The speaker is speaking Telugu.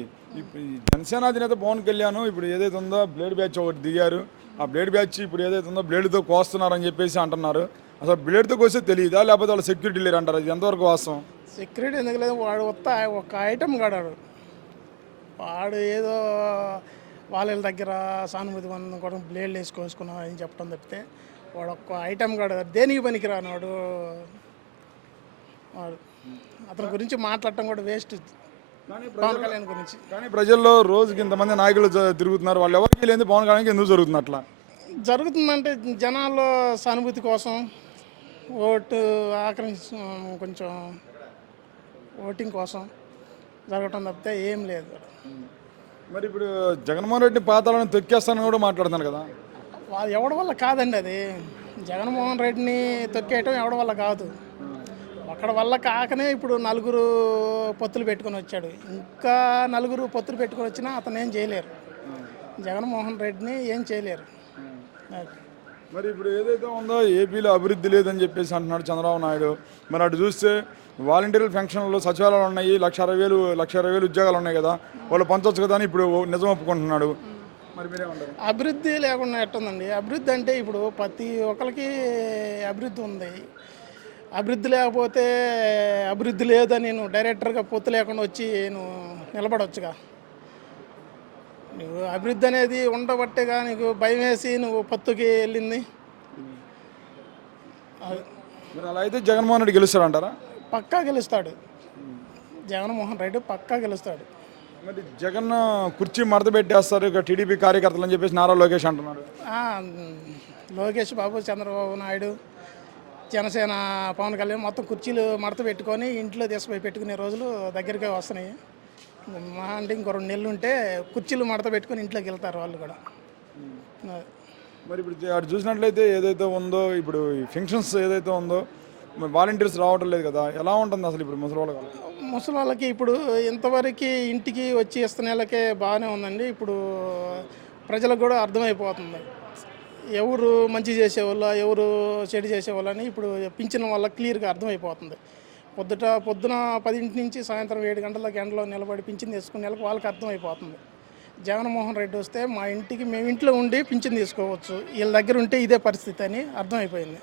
ఇప్పుడు ఈ జనసేన అధినేత పవన్ కళ్యాణ్ ఇప్పుడు ఏదైతే ఉందో బ్లేడ్ బ్యాచ్ ఒకటి దిగారు. ఆ బ్లేడ్ బ్యాచ్ ఇప్పుడు ఏదైతే ఉందో బ్లేడ్తో కోస్తున్నారని చెప్పేసి అంటున్నారు. అసలు బ్లేడ్తో కోస్తే తెలియదా, లేకపోతే వాళ్ళ సెక్యూరిటీ లేరు అంటారు. ఇది ఎంతవరకు వాస్తవం? సెక్యూరిటీ ఎందుకు లేదు, వాడు ఒక ఐటమ్ గడాడు. వాడు ఏదో వాళ్ళ దగ్గర సానుభూతి మందం కూడా బ్లేడ్లు వేసుకొసుకున్నాం అని చెప్పడం తప్పితే వాడు ఒక్క ఐటమ్ గడాడు. దేనికి పనికిరాను వాడు. వాడు అతని గురించి మాట్లాడటం కూడా వేస్ట్. పవన్ కళ్యాణ్ గురించి కానీ ప్రజల్లో రోజుకి ఇంతమంది నాయకులు తిరుగుతున్నారు. వాళ్ళు ఎవరికి లేదు, పవన్ కళ్యాణ్కి ఎందుకు జరుగుతుంది అట్లా? జరుగుతుందంటే జనాల్లో సానుభూతి కోసం ఓటు ఆక్రమించ కొంచెం ఓటింగ్ కోసం జరగటం తప్పితే ఏం లేదు. మరి ఇప్పుడు జగన్మోహన్ రెడ్డి పాతాలను తొక్కేస్తానని కూడా మాట్లాడుతున్నారు కదా. వాళ్ళు ఎవడి వల్ల కాదండి. అది జగన్మోహన్ రెడ్డిని తొక్కేయటం ఎవడి వల్ల కాదు. అక్కడ వల్ల కాకనే ఇప్పుడు నలుగురు పొత్తులు పెట్టుకొని వచ్చాడు. ఇంకా నలుగురు పొత్తులు పెట్టుకొని వచ్చినా అతను ఏం చేయలేరు. జగన్మోహన్ రెడ్డిని ఏం చేయలేరు. మరి ఇప్పుడు ఏదైతే ఉందో ఏపీలో అభివృద్ధి లేదని చెప్పేసి అంటున్నాడు చంద్రబాబు నాయుడు. మరి అటు చూస్తే వాలంటీర్ల ఫంక్షన్లో సచివాలయాలు ఉన్నాయి, 1,60,000 ఉద్యోగాలు ఉన్నాయి కదా, వాళ్ళు పంచవచ్చు కదా అని ఇప్పుడు నిజం ఒప్పుకుంటున్నాడు. మరి మీరేమంటారు? అభివృద్ధి లేకుండా ఎట్టుందండి? అభివృద్ధి అంటే ఇప్పుడు ప్రతి ఒక్కరికి అభివృద్ధి ఉంది. అభివృద్ధి లేకపోతే అభివృద్ధి లేదని నువ్వు డైరెక్టర్గా పొత్తు లేకుండా వచ్చి నువ్వు నిలబడవచ్చుగా. నువ్వు అభివృద్ధి అనేది ఉండబట్టేగా నీకు భయం వేసి నువ్వు పొత్తుకి వెళ్ళింది. మరి అలా అయితే జగన్మోహన్ రెడ్డి గెలుస్తాడంటారా? పక్కా గెలుస్తాడు. జగన్మోహన్ రెడ్డి పక్కా గెలుస్తాడు. మరి జగన్ కుర్చీ మడత పెట్టేస్తారు ఇక టీడీపీ కార్యకర్తలు అని చెప్పేసి నారా లోకేష్ అంటున్నాడు. లోకేష్ బాబు, చంద్రబాబు నాయుడు, జనసేన, పవన్ కళ్యాణ్ మొత్తం కుర్చీలు మడత పెట్టుకొని ఇంట్లో తీసుకుపోయి పెట్టుకునే రోజులు దగ్గరికి వస్తున్నాయి. మా అంటే ఇంకో 2 నెలలు ఉంటే కుర్చీలు మడత పెట్టుకొని ఇంట్లోకి వెళ్తారు వాళ్ళు కూడా. మరి ఇప్పుడు అటు చూసినట్లయితే ఏదైతే ఉందో ఇప్పుడు ఫంక్షన్స్ ఏదైతే ఉందో వాలంటీర్స్ రావడం లేదు కదా, ఎలా ఉంటుంది అసలు ఇప్పుడు ముసలి వాళ్ళకి? ఇప్పుడు ఇంతవరకు ఇంటికి వచ్చి ఇస్తున్న వాళ్ళకే బాగానే ఉందండి. ఇప్పుడు ప్రజలకు కూడా అర్థమైపోతుంది ఎవరు మంచి చేసేవాళ్ళ, ఎవరు చెడు చేసేవాళ్ళని ఇప్పుడు పింఛన్ వల్ల క్లియర్గా అర్థమైపోతుంది. పొద్దున 10 నుంచి సాయంత్రం 7 గంటలకు ఎండలో నిలబడి పింఛన్ తీసుకునే వాళ్ళకి అర్థమైపోతుంది. జగన్మోహన్ రెడ్డి వస్తే మా ఇంటికి మేము ఇంట్లో ఉండి పింఛన్ తీసుకోవచ్చు, వీళ్ళ దగ్గర ఉంటే ఇదే పరిస్థితి అని అర్థమైపోయింది.